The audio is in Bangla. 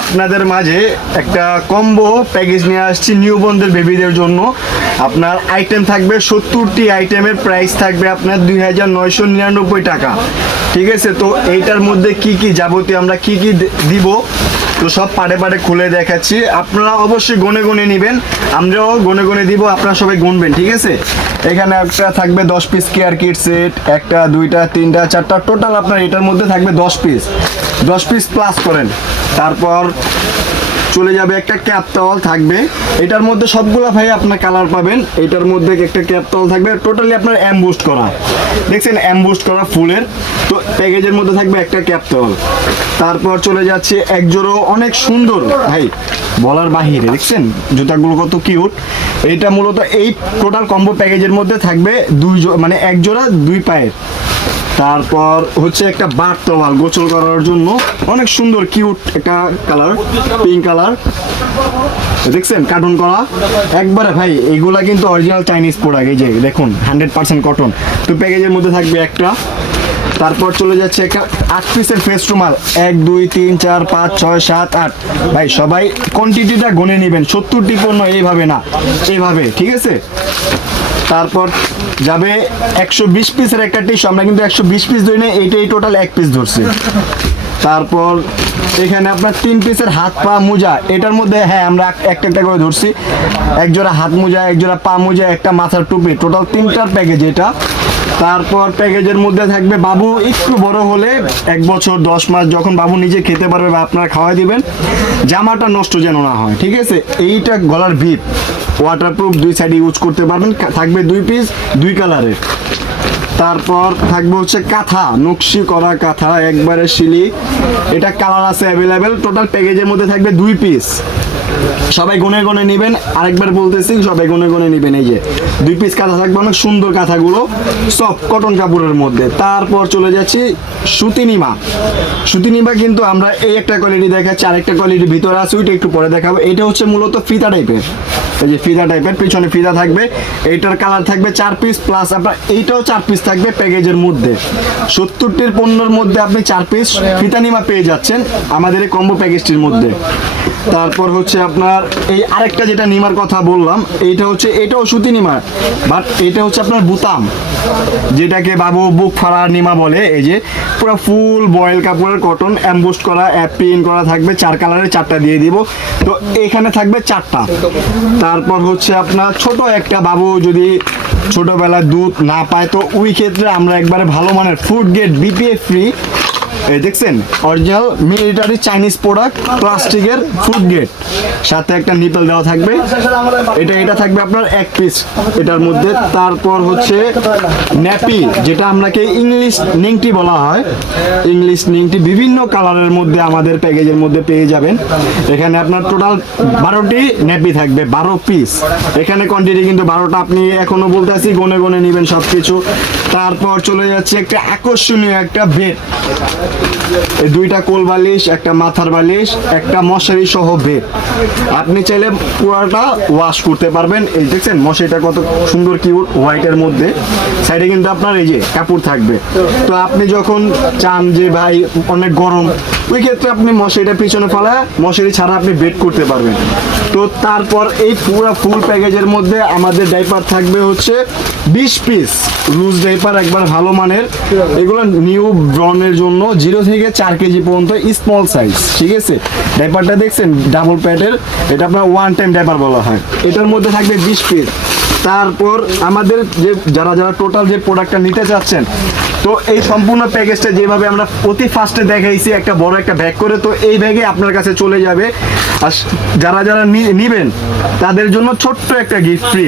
আপনাদের মাঝে একটা কম্বো প্যাকেজ নিয়ে আসছি নিউবর্নদের বেবিদের জন্য। আপনার আইটেম থাকবে 70টি আইটেমের প্রাইস থাকবে আপনার 2999 টাকা। ঠিক আছে, তো এইটার মধ্যে কি কি যাবতীয় আমরা কি কি দিব তো সব পাড়ে পাড়ে খুলে দেখাচ্ছি। আপনারা অবশ্যই গনে গনে নেবেন, আমরাও গনে গনে দিব, আপনারা সবাই গুনবেন। ঠিক আছে, এখানে একটা থাকবে 10 পিস কেয়ার কিট সেট, একটা দুইটা তিনটা চারটা, টোটাল আপনার এটার মধ্যে থাকবে 10 পিস প্লাস করেন। তারপর চলে যাবে একটা ক্যাপ টাওয়াল থাকবে, এটার মধ্যে সবগুলা ভাই আপনার কালার পাবেন। এটার মধ্যে একটা ক্যাপ টাওয়াল থাকবে টোটালি আপনার অ্যাম্বুস্ট করা, দেখছেন অ্যাম্বুস্ট করা ফুলের। তো প্যাকেজের মধ্যে থাকবে একটা ক্যাপ টাওয়াল। তারপর চলে যাচ্ছে এক জোড়ো অনেক সুন্দর ভাই বলার বাহিরে, দেখছেন জুতাগুলো কত কিউট। এইটা মূলত এই টোটাল কম্বো প্যাকেজের মধ্যে থাকবে মানে এক জোড়া দুই পায়ের। তারপর হচ্ছে একটা বাথ টাওয়াল গোসল করার জন্য, অনেক সুন্দর কিউট একটা কালার, পিঙ্ক কালার, দেখছেন কার্টুন করা একবারে ভাই। এগুলা কিন্তু অরিজিনাল চাইনিজ প্রোডাক্ট, এই যে দেখুন 100% কটন। তো প্যাকেজের মধ্যে থাকবে একটা। তারপর চলে যাচ্ছে একটা 8 পিসের ফেস রুমাল, 1 2 3 4 5 6 7 8। ভাই সবাই কোয়ান্টিটিটা গুনে নেবেন, 70টি পণ্য এইভাবে না, এইভাবে। ঠিক আছে, তারপর যাবে 120 পিসের একটা টিস্যু, আমরা কিন্তু 120 পিস ধরি না, এইটাই টোটাল 1 পিস ধরছি। তারপর এখানে আপনার 3 পিসের হাত পা মোজা, এটার মধ্যে হ্যাঁ আমরা একটা একটা করে ধরছি, এক জোড়া হাত মোজা, এক জোড়া পা মোজা, একটা মাথার টুপি, টোটাল 3টার প্যাকেজ এটা। তারপর প্যাকেজের মধ্যে থাকবে বাবু একটু বড় হলে 1 বছর 10 মাস যখন বাবু নিজে খেতে পারবে বা আপনারা খাওয়াই দিবেন, জামাটা নষ্ট যেন না হয়। ঠিক আছে, এইটা গলার ভিপ ওয়াটারপ্রুফ, 2 সাইডে ইউজ করতে পারবেন, থাকবে 2 পিস 2 কালারের। তারপর থাকবে হচ্ছে কাঁথা, নকশি করা কাঁথা একবারে শিলি, এটা কালার আছে অ্যাভেলেবেল। টোটাল প্যাকেজের মধ্যে থাকবে 2 পিস, সবাই গুনে গুনে নেবেন, আরেকবার বলতেছি সবাই গুনে গুনে নেবেন। এই যে 2 পিস কাঁথা থাকবে, অনেক সুন্দর কাঁথাগুলো, সফট কটন কাপড়ের মধ্যে। তারপর চলে যাচ্ছি সুতিনিমা। সুতিনিমা কিন্তু আমরা এই একটা কোয়ালিটি দেখাচ্ছি, আরেকটা কোয়ালিটির ভিতরে আছে, ওইটা একটু পরে দেখাবো। এটা হচ্ছে মূলত ফিতা টাইপের, এই যে ফিতা টাইপের, পিছনে ফিতা থাকবে। এইটার কালার থাকবে 4 পিস প্লাস আপনার এইটাও 4 পিস থাকবে প্যাকেজের মধ্যে। 70টির পণ্যের মধ্যে আপনি 4 পিস ফিতানিমা পেয়ে যাচ্ছেন আমাদের এই কম্বো প্যাকেজটির মধ্যে। তারপর হচ্ছে আপনার এই আরেকটা যেটা নিমার কথা বললাম, এইটা হচ্ছে এটাও সুতি নিমা, বাট এটা হচ্ছে আপনার বুতাম, যেটাকে বাবু বুক ফাড়া নিমা বলে। এই যে পুরো ফুল বয়েল কাপড়ের কটন, অ্যাম্বোস্ট করা, প্রিন্ট করা থাকবে, 4 কালারের 4টা দিয়ে দিব। তো এখানে থাকবে 4টা। তারপর হচ্ছে আপনার ছোট একটা বাবু যদি ছোটবেলায় দুধ না পায়, তো ওই ক্ষেত্রে আমরা একবারে ভালো মানের ফুড গেট বিপিএফ ফ্রি, এই দেখছেন অরিজিনাল মিলিটারি চাইনিজ প্রোডাক্ট, প্লাস্টিকের ফুড গেট, সাথে একটা নিপল দেওয়া থাকবে। এটা থাকবে আপনার 1 পিস এটার মধ্যে। তারপর হচ্ছে ন্যাপি, যেটা আমরাকে ইংলিশ নিংটি বলা হয়, ইংলিশ নিংটি বিভিন্ন কালারের মধ্যে আমাদের প্যাকেজের মধ্যে পেয়ে যাবেন। এখানে আপনার টোটাল 12টি ন্যাপি থাকবে, 12 পিস। এখানে কোয়ান্টিটি কিন্তু 12টা, আপনি এখনো বলতে আছি গনে গনে নেবেন সব কিছু। তারপর চলে যাচ্ছে একটা আকর্ষণীয় একটা বেড, এই 2টা কোল বালিশ, একটা মাথার বালিশ, একটা মশারি সহ বেড। আপনি চাইলে পুরাটা ওয়াশ করতে পারবেন। এই দেখছেন মশারিটা কত সুন্দর কিউট হোয়াইটের মধ্যে, সাইডে কিন্তু আপনার এই যে কাপড় থাকবে। তো আপনি যখন চান যে ভাই অনেক গরম, ওই ক্ষেত্রে আপনি মশারিটা পিছনে ফেলা, মশারি ছাড়া আপনি বেড করতে পারবেন। তো তারপর এই পুরো ফুল প্যাকেজের মধ্যে আমাদের ডাইপার থাকবে হচ্ছে 20 পিস লুজ ডাইপার, একবার ভালো মানের। এগুলো নিউ ব্রনের জন্য 0 থেকে 4 কেজি পর্যন্ত স্মল সাইজ। ঠিক আছে, ডাইপারটা দেখছেন ডাবল প্যাডের, এটা আপনার 1 টাইম ডাইপার বলা হয়। এটার মধ্যে থাকবে 20 পিস। তারপর আমাদের যে যারা টোটাল যে প্রোডাক্টটা নিতে চাচ্ছেন, তো এই সম্পূর্ণ প্যাকেজটা যেভাবে আমরা অতি ফার্স্টে দেখাইছি একটা বড় একটা ব্যাগ করে, তো এই ব্যাগে আপনার কাছে চলে যাবে। আর যারা নিবেন তাদের জন্য ছোট্ট একটা গিফট ফ্রি।